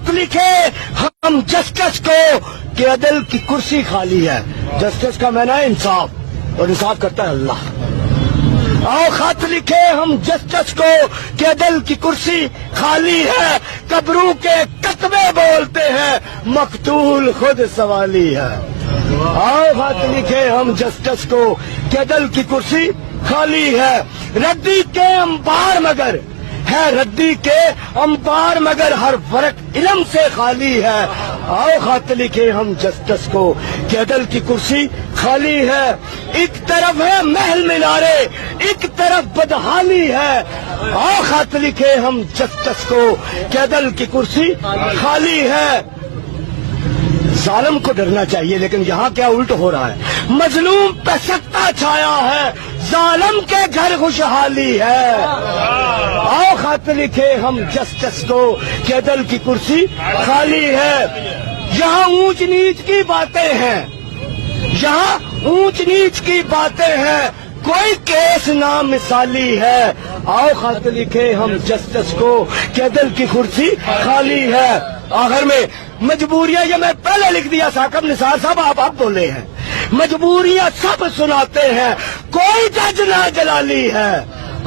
خط لکھے ہم جسٹس کو کہ عدل کی کرسی خالی ہے. جسٹس کا معنی ہے انصاف، اور انصاف کرتا ہے اللہ. آؤ خط لکھے ہم جسٹس کو کہ عدل کی کرسی خالی ہے. قبروں کے کتبے بولتے ہیں مقتول خود سوالی ہے. آؤ خط لکھے ہم جسٹس کو کہ عدل کی کرسی خالی ہے. ردی کے انبار مگر ہے، ردی کے انبار مگر ہر ورق علم سے خالی ہے. آؤ خط لکھے ہم جسٹس کو کہ عدل کی کرسی خالی ہے. ایک طرف ہے محل مینارے، ایک طرف بدحالی ہے. آؤ خط لکھے ہم جسٹس کو کہ عدل کی کرسی خالی ہے. ظالم کو ڈرنا چاہیے، لیکن یہاں کیا الٹ ہو رہا ہے. مظلوم پہ سکتا چھایا ہے، ظالم کے گھر خوشحالی ہے. آؤ خط لکھے ہم جسٹس کو کہ عدل کی کرسی خالی ہے. یہاں اونچ نیچ کی باتیں ہیں، یہاں اونچ نیچ کی باتیں ہیں، کوئی کیس نہ مثالی ہے. آؤ خط لکھے ہم جسٹس کو کہ عدل کی کرسی خالی ہے. آخر میں مجبوریاں، یہ میں پہلے لکھ دیا ثاقب نثار صاحب، آپ اب بولے ہیں. مجبوریاں سب سناتے ہیں، کوئی جج نہ جلالی ہے.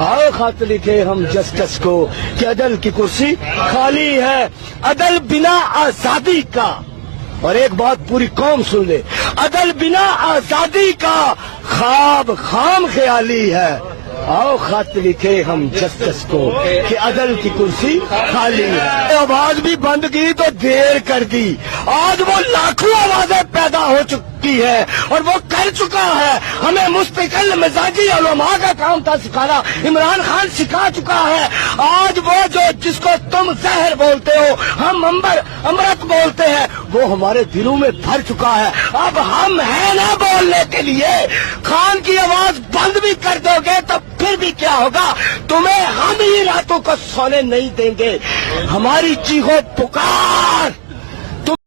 آؤ خط لکھے ہم جسٹس کو کہ عدل کی کرسی خالی ہے. عدل بنا آزادی کا، اور ایک بات پوری قوم سن لے، عدل بنا آزادی کا خواب خام خیالی ہے. آؤ خط لکھے ہم جسٹس کو کہ عدل کی کرسی خالی ہے. آواز بھی بند کی تو دیر کر دی. آج وہ لاکھوں آوازیں پیدا ہو چکی ہے اور وہ کر چکا ہے. ہمیں مستقل مزاجی علماء کا کام تھا سکھانا، عمران خان سکھا چکا ہے. آج وہ جس کو تم زہر بولتے ہو ہم امرت بولتے ہیں، وہ ہمارے دلوں میں بھر چکا ہے. اب ہم ہیں نا بولنے کے لیے. خان کی آواز بند بھی کر دو گے تو پھر بھی کیا ہوگا، تمہیں ہم ہی راتوں کو سونے نہیں دیں گے. ہماری چیخو پکار